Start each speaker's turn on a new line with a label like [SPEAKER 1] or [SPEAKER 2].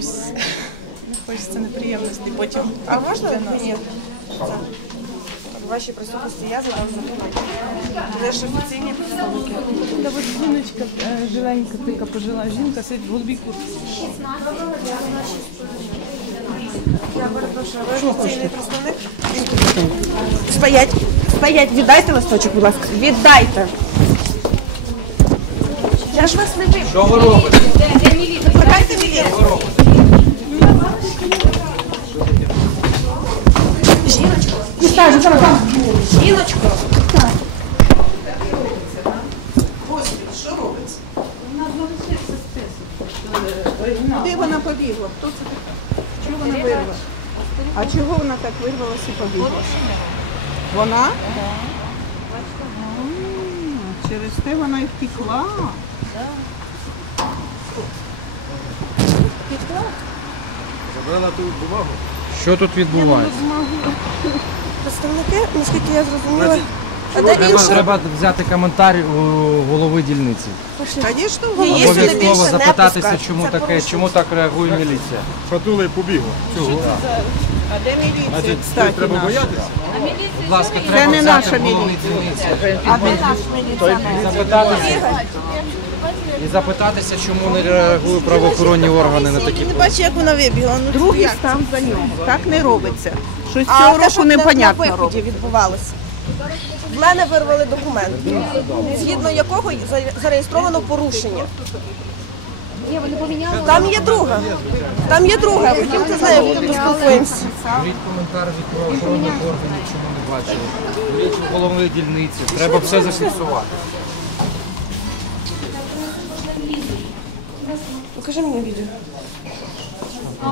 [SPEAKER 1] якось не хочеться неприємності потім.
[SPEAKER 2] А можна
[SPEAKER 1] для нас.
[SPEAKER 2] мені в вашій присутності я задам запитання? Це ж офіційні представники.
[SPEAKER 1] Та от жіночка жиленька, така пожила жінка, сидить в голубій куртці.
[SPEAKER 2] Я перепрошую, ви офіційний представник? Стоять, стоять, віддайте листочок, будь ласка. Віддайте. Я ж вас не випустила.
[SPEAKER 3] Що ви робите?
[SPEAKER 2] Викликайте міліцію. Жіночко. Жіночко. Господи, що робиться? Куди вона побігла? Хто це така? Чого вона вирвала? А чого вона так вирвалася і побігла? Вона? Через те вона і втекла.
[SPEAKER 3] Забрала ту бумагу.
[SPEAKER 4] Що тут відбувається?
[SPEAKER 2] Представники, наскільки я зрозуміла. А де інша?
[SPEAKER 4] Треба взяти коментар у голови дільниці.
[SPEAKER 2] Звісно,
[SPEAKER 4] Обов'язково запитатися, чому так реагує міліція.
[SPEAKER 3] Шатула і побігла. Чого?
[SPEAKER 2] А де міліція, кстати,
[SPEAKER 3] Треба
[SPEAKER 2] наша?
[SPEAKER 3] боятися?
[SPEAKER 4] Будь ласка,
[SPEAKER 2] Це
[SPEAKER 4] треба
[SPEAKER 2] не
[SPEAKER 4] взяти
[SPEAKER 2] наша
[SPEAKER 4] в голови
[SPEAKER 2] міліція.
[SPEAKER 4] дільниці.
[SPEAKER 2] А де наш міліціонер?
[SPEAKER 4] І запитатися, чому не реагують правоохоронні органи на такі
[SPEAKER 2] Не бачу, як вона вибігла. Ну, другий став за нього. Так не робиться. Щось
[SPEAKER 5] А
[SPEAKER 2] цього
[SPEAKER 5] те, що
[SPEAKER 2] року непонятно
[SPEAKER 5] на виході
[SPEAKER 2] робиться.
[SPEAKER 5] відбувалося. В мене вирвали документ, згідно якого зареєстровано порушення. Там є друга. Там є друга. Ходімте з нею поспілкуємося.
[SPEAKER 4] Беріть коментар від правоохоронних органів, чому не бачили. Беріть у голови дільниці. Треба все зафіксувати.
[SPEAKER 5] Покажи мені відео.